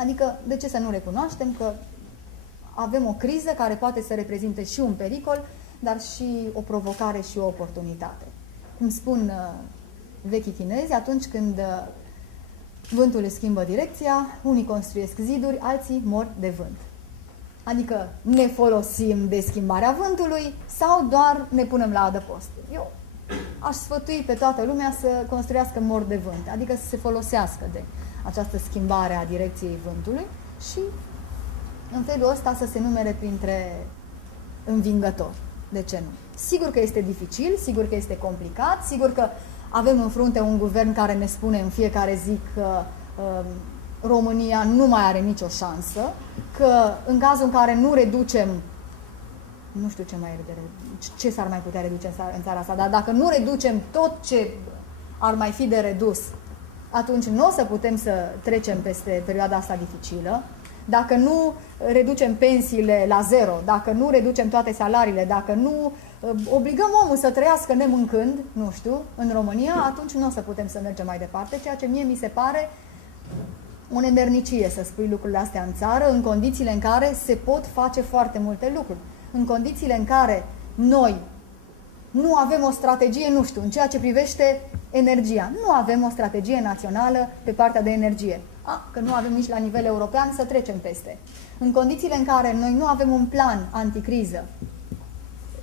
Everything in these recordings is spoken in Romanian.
Adică, de ce să nu recunoaștem că avem o criză care poate să reprezinte și un pericol, dar și o provocare și o oportunitate. Cum spun vechii chinezi, atunci când vântul își schimbă direcția, unii construiesc ziduri, alții mor de vânt. Adică ne folosim de schimbarea vântului sau doar ne punem la adăpost. Eu aș sfătui pe toată lumea să construiască mor de vânt, adică să se folosească de această schimbare a direcției vântului și în felul ăsta să se numere printre învingători. De ce nu? Sigur că este dificil, sigur că este complicat, sigur că avem în frunte un guvern care ne spune în fiecare zi că România nu mai are nicio șansă, că în cazul în care nu reducem, nu știu ce s-ar mai putea reduce în țara asta, dar dacă nu reducem tot ce ar mai fi de redus, atunci nu o să putem să trecem peste perioada asta dificilă. Dacă nu reducem pensiile la zero, dacă nu reducem toate salariile, dacă nu obligăm omul să trăiască nemâncând, nu știu, în România, atunci nu o să putem să mergem mai departe, ceea ce mie mi se pare o nemernicie să spui lucrurile astea în țară, în condițiile în care se pot face foarte multe lucruri. În condițiile în care noi nu avem o strategie, nu știu, în ceea ce privește energia. Nu avem o strategie națională pe partea de energie. Că nu avem nici la nivel european, să trecem peste. În condițiile în care noi nu avem un plan anticriză,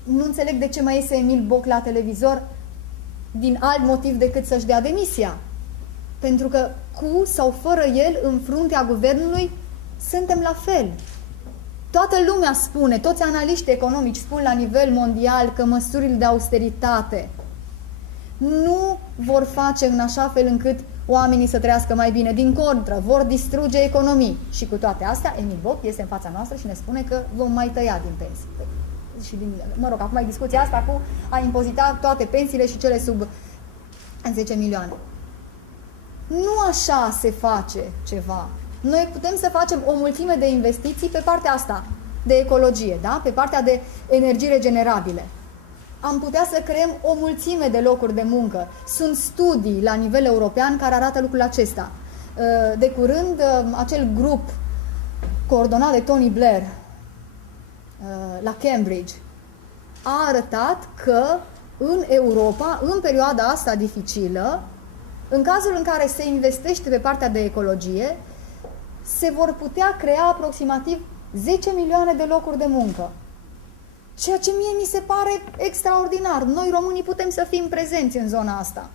nu înțeleg de ce mai iese Emil Boc la televizor din alt motiv decât să-și dea demisia. Pentru că cu sau fără el în fruntea guvernului suntem la fel. Toată lumea spune, toți analiștii economici spun la nivel mondial că măsurile de austeritate nu vor face în așa fel încât oamenii să trăiască mai bine. Din contră, vor distruge economii. Și cu toate astea, Emil Boc este în fața noastră și ne spune că vom mai tăia din pensii. Și acum e discuția asta cu a impozita toate pensiile și cele sub 10 milioane. Nu așa se face ceva. Noi putem să facem o mulțime de investiții pe partea asta, de ecologie, da? Pe partea de energii regenerabile. Am putea să creăm o mulțime de locuri de muncă. Sunt studii la nivel european care arată lucrul acesta. De curând, acel grup coordonat de Tony Blair la Cambridge a arătat că în Europa, în perioada asta dificilă, în cazul în care se investește pe partea de ecologie, se vor putea crea aproximativ 10 milioane de locuri de muncă. Ceea ce mie mi se pare extraordinar. Noi românii putem să fim prezenți în zona asta.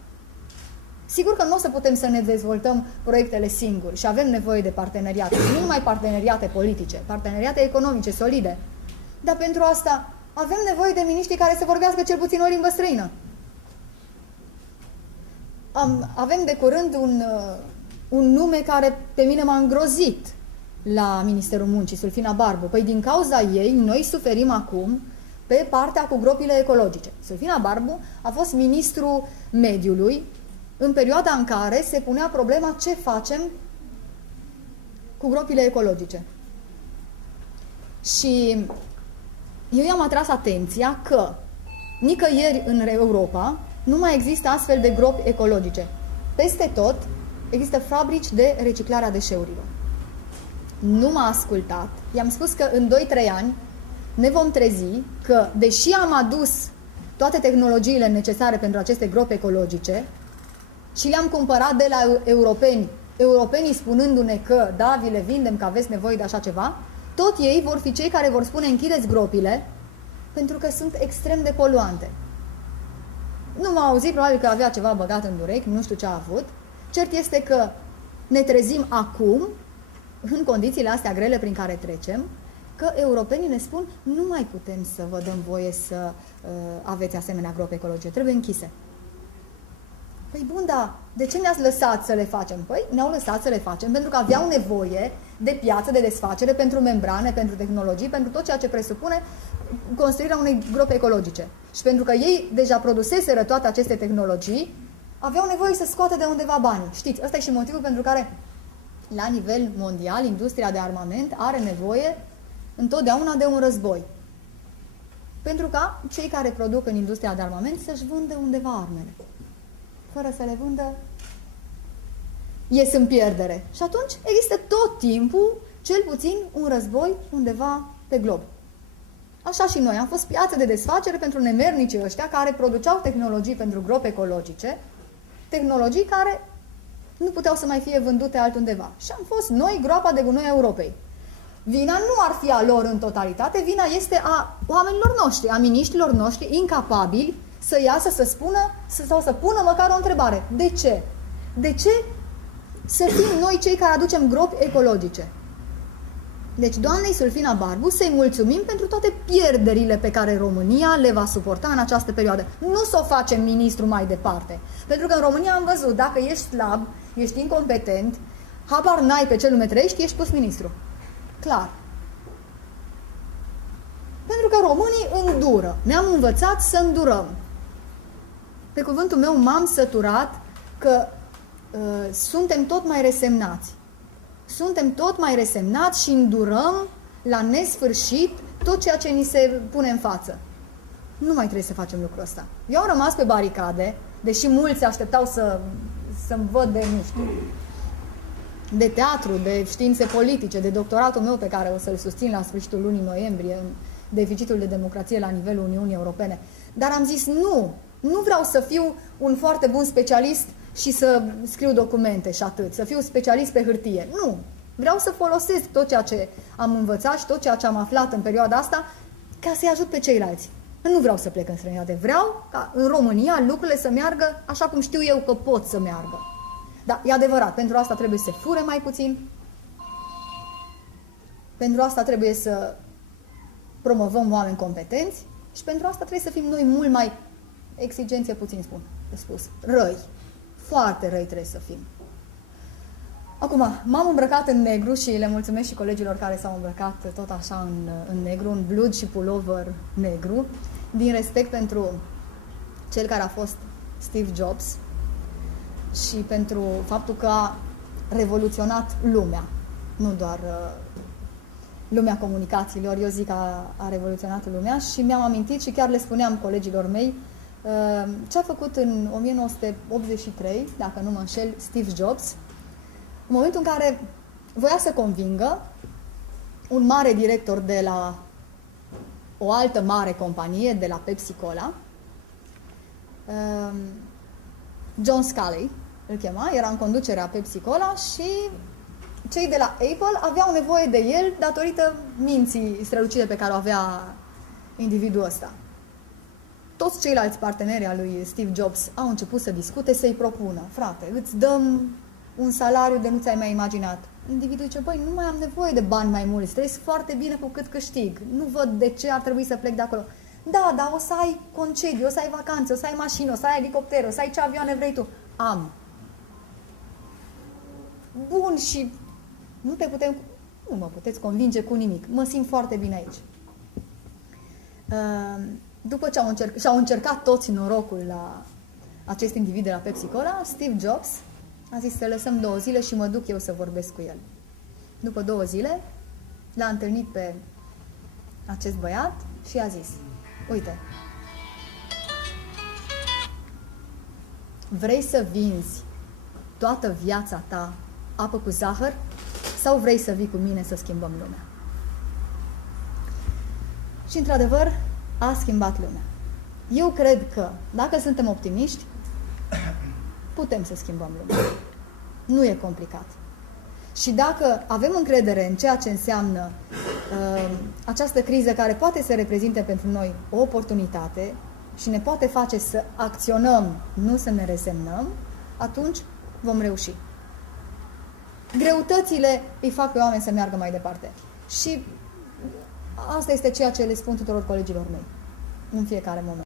Sigur că nu o să putem să ne dezvoltăm proiectele singuri și avem nevoie de parteneriate. Nu numai parteneriate politice, parteneriate economice solide. Dar pentru asta avem nevoie de miniștri care să vorbească cel puțin o limbă străină. Avem de curând un nume care pe mine m-a îngrozit la Ministerul Muncii, Sulfina Barbu. Păi din cauza ei, noi suferim acum pe partea cu gropile ecologice. Sulfina Barbu a fost ministrul mediului în perioada în care se punea problema ce facem cu gropile ecologice. Și eu i-am atras atenția că nicăieri în Europa nu mai există astfel de gropi ecologice. Peste tot există fabrici de reciclare a deșeurilor. Nu m-a ascultat. I-am spus că în 2-3 ani ne vom trezi că, deși am adus toate tehnologiile necesare pentru aceste gropi ecologice și le-am cumpărat de la europeni, europenii spunându-ne că da, vi le vindem, că aveți nevoie de așa ceva, tot ei vor fi cei care vor spune închideți gropile pentru că sunt extrem de poluante. Nu m-a auzit, probabil că avea ceva băgat în urechi, nu știu ce a avut. Cert este că ne trezim acum, în condițiile astea grele prin care trecem, că europenii ne spun nu mai putem să vă dăm voie să aveți asemenea gropi ecologice, trebuie închise. Păi bun, da, de ce ne-ați lăsat să le facem? Păi ne-au lăsat să le facem pentru că aveau nevoie de piață, de desfacere pentru membrane, pentru tehnologii, pentru tot ceea ce presupune construirea unei gropi ecologice. Și pentru că ei deja produseseră toate aceste tehnologii, aveau nevoie să scoată de undeva bani. Știți, ăsta e și motivul pentru care la nivel mondial, industria de armament are nevoie întotdeauna de un război. Pentru ca cei care produc în industria de armament să-și vândă undeva armele. Fără să le vândă, ies în pierdere. Și atunci există tot timpul, cel puțin, un război undeva pe glob. Așa și noi. Am fost piață de desfacere pentru nemernicii ăștia care produceau tehnologii pentru gropi ecologice, tehnologii care nu puteau să mai fie vândute altundeva. Și am fost noi groapa de gunoi a Europei. Vina nu ar fi a lor în totalitate, vina este a oamenilor noștri, a miniștrilor noștri incapabili să iasă, să spună sau să pună măcar o întrebare. De ce? De ce să fim noi cei care aducem gropi ecologice? Deci, doamnei Sulfina Barbu, să-i mulțumim pentru toate pierderile pe care România le va suporta în această perioadă. Nu să o facem ministru mai departe. Pentru că în România am văzut, dacă ești slab, ești incompetent, habar n-ai pe ce lume trăiești, ești pus ministru. Clar. Pentru că românii îndură. Ne-am învățat să îndurăm. Pe cuvântul meu m-am săturat că suntem tot mai resemnați. Suntem tot mai resemnați și îndurăm la nesfârșit tot ceea ce ni se pune în față. Nu mai trebuie să facem lucrul ăsta. Eu am rămas pe baricade, deși mulți așteptau să-mi văd de, nu știu, de teatru, de științe politice, de doctoratul meu pe care o să-l susțin la sfârșitul lunii noiembrie, în deficitul de democrație la nivelul Uniunii Europene. Dar am zis nu vreau să fiu un foarte bun specialist și să scriu documente și atât, să fiu specialist pe hârtie. Nu! Vreau să folosesc tot ceea ce am învățat și tot ceea ce am aflat în perioada asta ca să-i ajut pe ceilalți. Nu vreau să plec în străinătate. Vreau ca în România lucrurile să meargă așa cum știu eu că pot să meargă. Da, e adevărat, pentru asta trebuie să fure mai puțin, pentru asta trebuie să promovăm oameni competenți și pentru asta trebuie să fim noi mult mai exigenție, puțin spus, răi. Foarte răi trebuie să fim. Acum, m-am îmbrăcat în negru și le mulțumesc și colegilor care s-au îmbrăcat tot așa în negru, în blud și pullover negru, din respect pentru cel care a fost Steve Jobs și pentru faptul că a revoluționat lumea, nu doar lumea comunicațiilor, eu zic că a revoluționat lumea și mi-am amintit și chiar le spuneam colegilor mei ce a făcut în 1983, dacă nu mă înșel, Steve Jobs, în momentul în care voia să convingă un mare director de la o altă mare companie, de la Pepsi Cola, John Sculley, îl chema, era în conducerea Pepsi Cola și cei de la Apple aveau nevoie de el datorită minții strălucite pe care o avea individul ăsta. Toți ceilalți parteneri al lui Steve Jobs au început să discute, să-i propună. Frate, îți dăm un salariu de nu ți-ai mai imaginat. Individul zice, băi, nu mai am nevoie de bani mai mulți, trăiesc foarte bine cu cât câștig. Nu văd de ce ar trebui să plec de acolo. Da, dar o să ai concediu, o să ai vacanțe, o să ai mașină, o să ai elicopter, o să ai ce avioane vrei tu. Am. Bun, și nu mă puteți convinge cu nimic. Mă simt foarte bine aici. După ce și-au încercat toți norocul la acest individ de la Pepsi Cola, Steve Jobs a zis să lăsăm 2 zile și mă duc eu să vorbesc cu el. După 2 zile, l-a întâlnit pe acest băiat și a zis, uite, vrei să vinzi toată viața ta apă cu zahăr sau vrei să vii cu mine să schimbăm lumea? Și într-adevăr a schimbat lumea. Eu cred că dacă suntem optimiști, putem să schimbăm lumea. Nu e complicat. Și dacă avem încredere în ceea ce înseamnă această criză care poate să reprezinte pentru noi o oportunitate și ne poate face să acționăm, nu să ne resemnăm, atunci vom reuși. Greutățile îi fac pe oameni să meargă mai departe. Și asta este ceea ce le spun tuturor colegilor mei în fiecare moment.